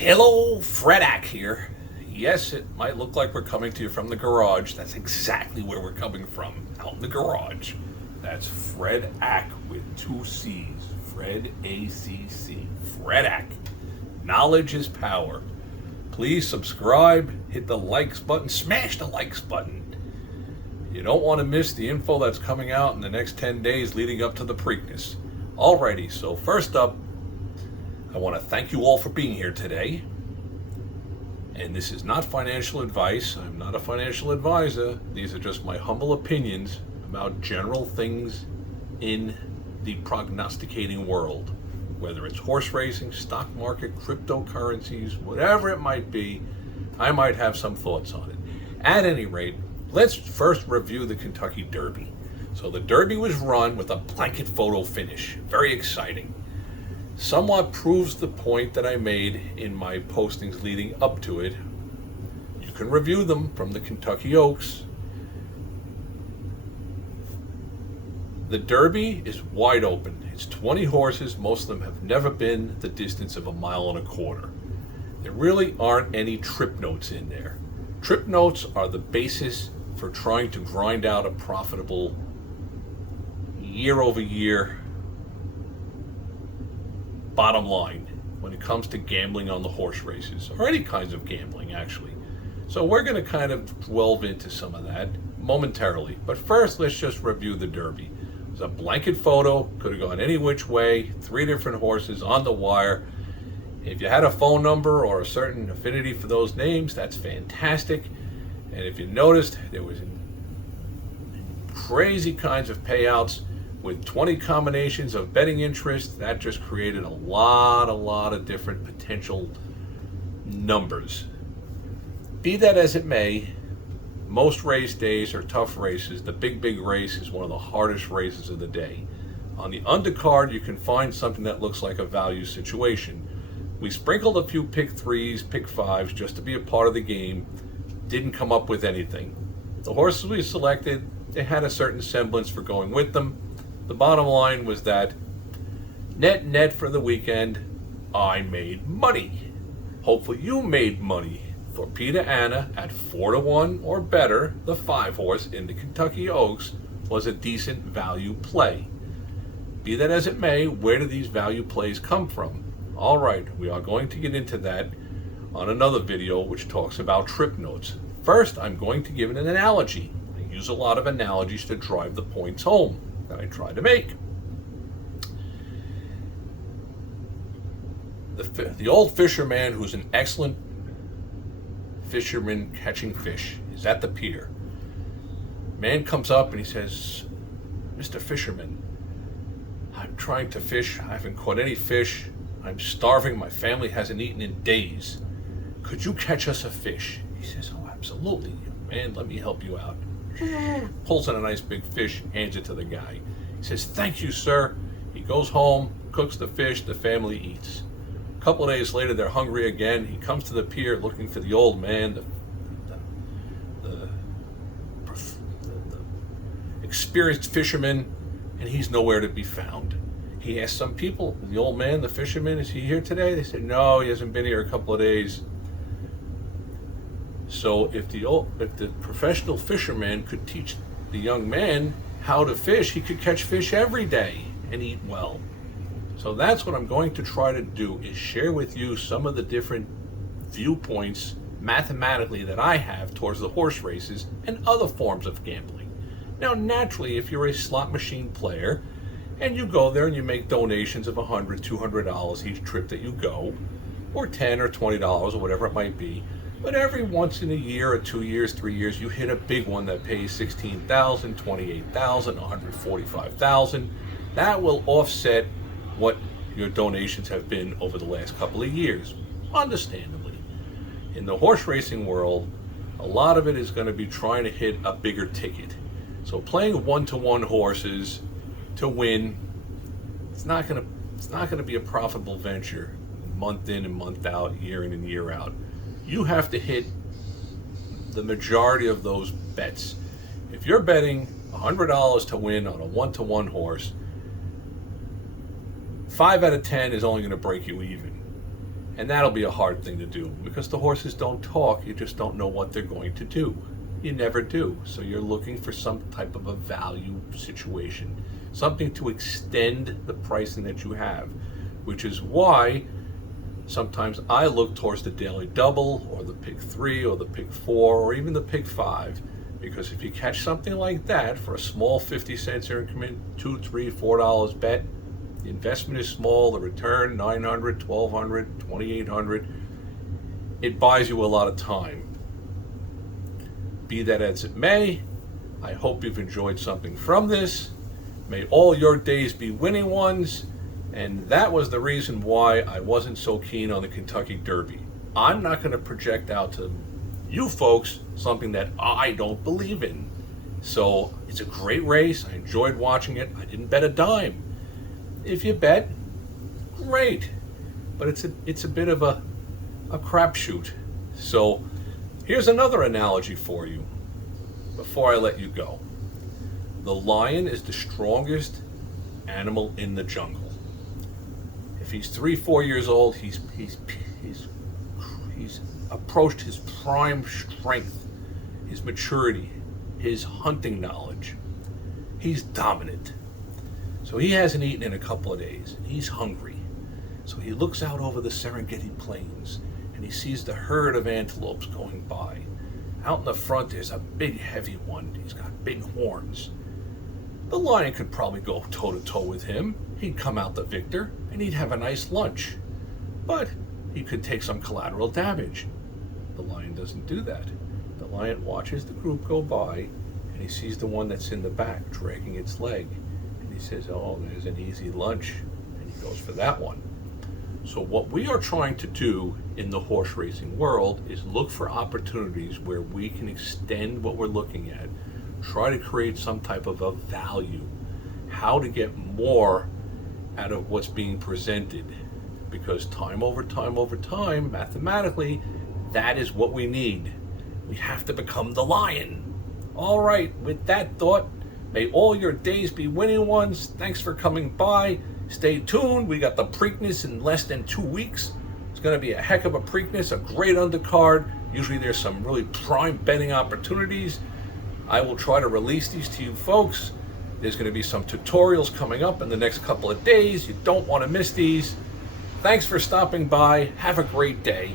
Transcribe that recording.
Hello, Fredak here. Yes, it might look like we're coming to you from the garage. That's exactly where we're coming from, out in the garage. That's Fred Ack with 2 C's. Fred A-C-C. Fred Ack. Knowledge is power. Please subscribe, hit the likes button, smash the likes button. You don't want to miss the info that's coming out in the next 10 days leading up to the Preakness. Alrighty, so first up, I want to thank you all for being here today. And this is not financial advice. I'm not a financial advisor. These are just my humble opinions about general things in the prognosticating world. Whether it's horse racing, stock market, cryptocurrencies, whatever it might be, I might have some thoughts on it. At any rate, let's first review the Kentucky Derby. So the Derby was run with a blanket photo finish. Very exciting. Somewhat proves the point that I made in my postings leading up to it. You can review them from the Kentucky Oaks. The Derby is wide open. It's 20 horses. Most of them have never been the distance of 1.25 miles. There really aren't any trip notes in there. Trip notes are the basis for trying to grind out a profitable year-over-year bottom line when it comes to gambling on the horse races, or any kinds of gambling actually. So we're going to kind of delve into some of that momentarily. But first, let's just review the Derby. It was a blanket photo, could have gone any which way, 3 different horses on the wire. If you had a phone number or a certain affinity for those names, that's fantastic. And if you noticed, there was crazy kinds of payouts with 20 combinations of betting interest. That just created a lot of different potential numbers. Be that as it may, most race days are tough races. The big race is one of the hardest races of the day. On the undercard, you can find something that looks like a value situation. We sprinkled a few pick 3s, pick 5s just to be a part of the game. Didn't come up with anything. The horses we selected, they had a certain semblance for going with them. The bottom line was that net for the weekend, I made money. Hopefully you made money. For Peter Anna at 4-1 or better, the 5 horse in the Kentucky Oaks was a decent value play. Be that as it may, where do these value plays come from? All right, we are going to get into that on another video which talks about trip notes. First, I'm going to give it an analogy. I use a lot of analogies to drive the points home that I try to make. The old fisherman, who's an excellent fisherman catching fish, is at the pier. Man comes up and he says, "Mr. Fisherman, I'm trying to fish. I haven't caught any fish. I'm starving. My family hasn't eaten in days. Could you catch us a fish?" He says, "Oh, absolutely, man. Let me help you out." Pulls in a nice big fish, hands it to the guy. He says, "Thank you, sir." He goes home, cooks the fish, the family eats. A couple of days later, they're hungry again. He comes to the pier looking for the old man, the experienced fisherman, and he's nowhere to be found. He asked some people, the old man, the fisherman, "Is he here today?" They said, "No, he hasn't been here a couple of days." So if the professional fisherman could teach the young man how to fish, he could catch fish every day and eat well. So that's what I'm going to try to do, is share with you some of the different viewpoints mathematically that I have towards the horse races and other forms of gambling. Now, naturally, if you're a slot machine player and you go there and you make donations of $100, $200 each trip that you go, or $10 or $20 or whatever it might be, but every once in a year or 2 years, 3 years, you hit a big one that pays $16,000, $28,000, $145,000. That will offset what your donations have been over the last couple of years, understandably. In the horse racing world, a lot of it is going to be trying to hit a bigger ticket. So playing 1-to-1 horses to win, it's not going to be a profitable venture month in and month out, year in and year out. You have to hit the majority of those bets. If you're betting $100 to win on a 1-to-1 horse, 5 out of 10 is only going to break you even. And that'll be a hard thing to do because the horses don't talk. You just don't know what they're going to do. You never do. So you're looking for some type of a value situation, something to extend the pricing that you have, which is why sometimes I look towards the daily double or the pick 3 or the pick 4 or even the pick 5. Because if you catch something like that for a small 50-cent increment, $2, $3, $4 bet, the investment is small, the return $900, $1,200, $2,800. It buys you a lot of time. Be that as it may, I hope you've enjoyed something from this. May all your days be winning ones. And that was the reason why I wasn't so keen on the Kentucky Derby. I'm not going to project out to you folks something that I don't believe in. So it's a great race. I enjoyed watching it. I didn't bet a dime. If you bet, great, but it's a bit of a crapshoot. So here's another analogy for you before I let you go. The lion is the strongest animal in the jungle. If he's 3-4 years old, he's approached his prime strength, his maturity, his hunting knowledge. He's dominant. So he hasn't eaten in a couple of days. He's hungry. So he looks out over the Serengeti plains and he sees the herd of antelopes going by. Out in the front there's a big heavy one. He's got big horns. The lion could probably go toe-to-toe with him. He'd come out the victor and he'd have a nice lunch. But he could take some collateral damage. The lion doesn't do that. The lion watches the group go by and he sees the one that's in the back dragging its leg. He says, oh, there's an easy lunch, and he goes for that one. So what we are trying to do in the horse racing world is look for opportunities where we can extend what we're looking at, try to create some type of a value, how to get more out of what's being presented. Because time over time, mathematically, that is what we need. We have to become the lion. All right, with that thought, may all your days be winning ones. Thanks for coming by. Stay tuned. We got the Preakness in less than 2 weeks. It's going to be a heck of a Preakness, a great undercard. Usually there's some really prime betting opportunities. I will try to release these to you folks. There's going to be some tutorials coming up in the next couple of days. You don't want to miss these. Thanks for stopping by. Have a great day.